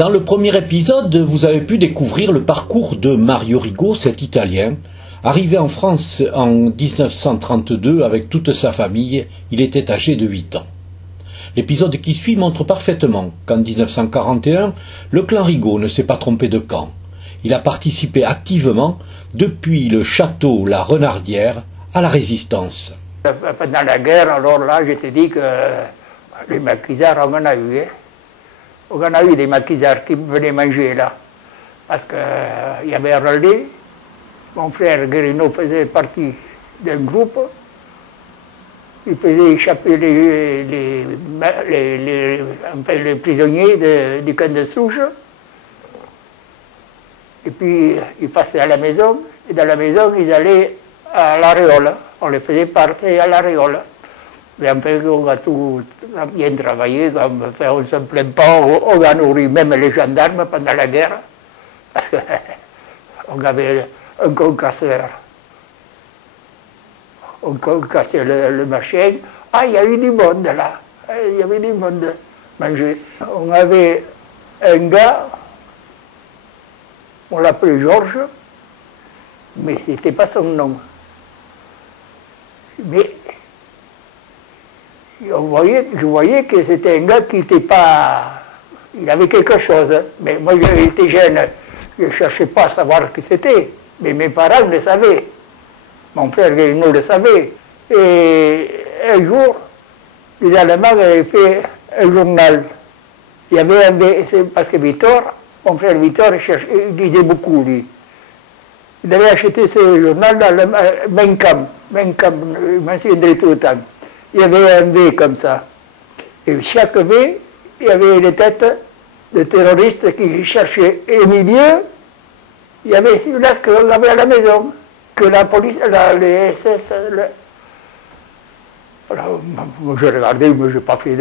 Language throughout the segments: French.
Dans le premier épisode, vous avez pu découvrir le parcours de Mario Rigo, cet Italien. Arrivé en France en 1932 avec toute sa famille, il était âgé de 8 ans. L'épisode qui suit montre parfaitement qu'en 1941, le clan Rigo ne s'est pas trompé de camp. Il a participé activement, depuis le château La Renardière, à la résistance. Pendant la guerre, alors là, je te dis que les maquisards, on en a eu. On en a eu des maquisards qui venaient manger là. Parce qu'il y avait un relais. Mon frère Guérino faisait partie d'un groupe. Il faisait échapper les prisonniers du camp de Souche. Et puis, ils passaient à la maison. Et dans la maison, ils allaient à l'Aréole. On les faisait partir à l'Aréole. Mais en fait, on a tout bien travaillé. On ne se plaint pas. On a nourri même les gendarmes pendant la guerre. Parce qu'on avait un concasseur. On concassait le machin. Ah, il y a eu du monde là. Il y avait du monde manger. On avait un gars, on l'appelait Georges, mais ce n'était pas son nom. Mais je voyais que c'était un gars qui n'était pas... Il avait quelque chose. Mais moi, j'étais jeune, je ne cherchais pas à savoir ce que c'était. Mais mes parents le savaient. Mon frère Guérino le savait. Et un jour, les Allemands avaient fait un journal. Il y avait parce que Victor, mon frère Victor, il lisait beaucoup, lui. Il avait acheté ce journal dans le Mein Kampf, je m'en souviendrai tout le temps. Il y avait un V comme ça. Et chaque V, il y avait les têtes de terroristes qui cherchaient. Et au milieu, il y avait celui-là qu'on avait à la maison, que la police, les SS... Alors, moi j'ai regardé, mais je n'ai pas fait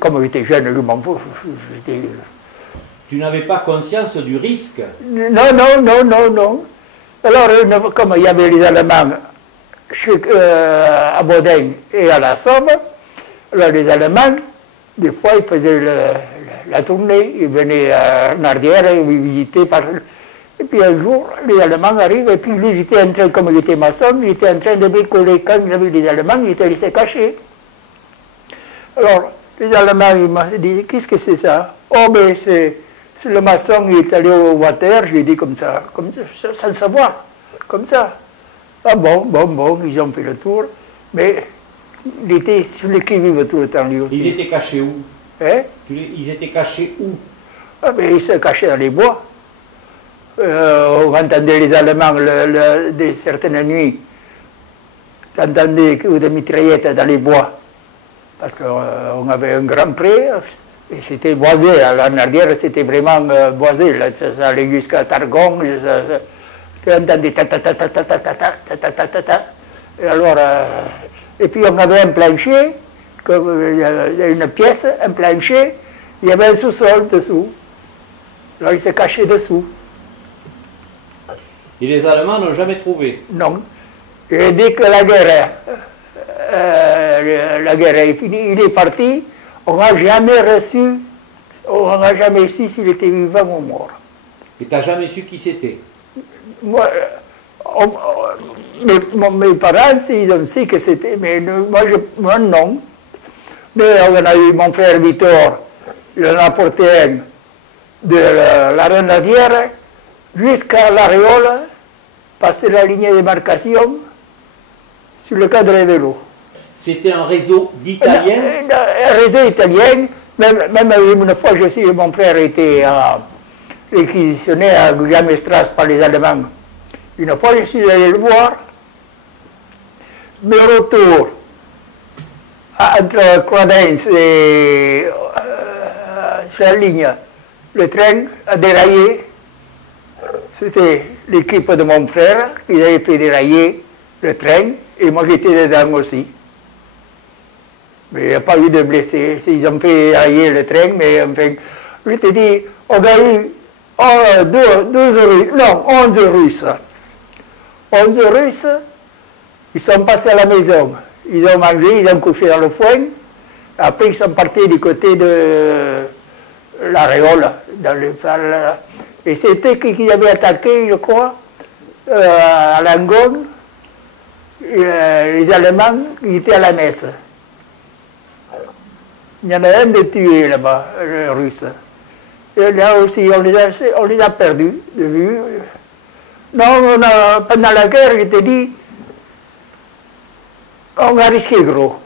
comme j'étais jeune, je m'en fous. Tu n'avais pas conscience du risque? Non. Alors, comme il y avait les Allemands à Baudin et à la Somme, alors les Allemands, des fois, ils faisaient la tournée, ils venaient à Renardière, ils visitaient par... Et puis un jour, les Allemands arrivent, et puis lui, j'étais en train, comme il était maçon, j'étais en train de bricoler. Quand il a vu les Allemands, il était laissé cacher. Alors, les Allemands, ils m'ont dit, qu'est-ce que c'est ça? Oh, mais c'est le maçon, il est allé au water, je lui ai dit comme ça, sans savoir, comme ça. Ah bon, ils ont fait le tour, mais il était sur le qui-vive tout le temps, lui aussi. Ils étaient cachés où? Hein? Ils étaient cachés où? Ah, mais ils se cachaient dans les bois. On entendait les Allemands certaines nuits. On entendait des mitraillettes dans les bois. Parce qu'on avait un grand pré, et c'était boisé. À la Renardière, c'était vraiment boisé. Là, ça allait jusqu'à Targon. Tu entendais ta. Et alors, et puis on avait un plancher, une pièce, un plancher, il y avait un sous-sol dessous. Alors ils se cachaient dessous. Et les Allemands n'ont jamais trouvé? Non. Et dès que la guerre est finie, il est parti, on n'a jamais reçu, on n'a jamais su s'il était vivant ou mort. Et tu n'as jamais su qui c'était? Moi, mes parents, ils ont su que c'était, mais moi non. Mais on a eu mon frère Victor, il en a porté un de la Renardière jusqu'à l'Aréole, passer la ligne de démarcation sur le cadre de l'eau. C'était un réseau d'Italiens? Un réseau italien. Même une fois, je sais, mon frère était réquisitionné à Guillaume-Estras par les Allemands. Une fois, je suis allé le voir. De retour, entre Croydens et sur la ligne, le train a déraillé. C'était l'équipe de mon frère qui avait fait dérailler le train, et moi j'étais dedans aussi. Mais il n'y a pas eu de blessés. Ils ont fait dérailler le train, mais enfin, je te dis, on a eu 11 Russes. 11 Russes, ils sont passés à la maison. Ils ont mangé, ils ont couché dans le foin. Après, ils sont partis du côté de l'Aréole, Et c'était qui avait attaqué, je crois, à Langon, les Allemands qui étaient à la messe. Il y en a un de tué là-bas, le Russe. Et là aussi, on les a perdus de vue. Non, pendant la guerre, il était dit, on va risquer gros.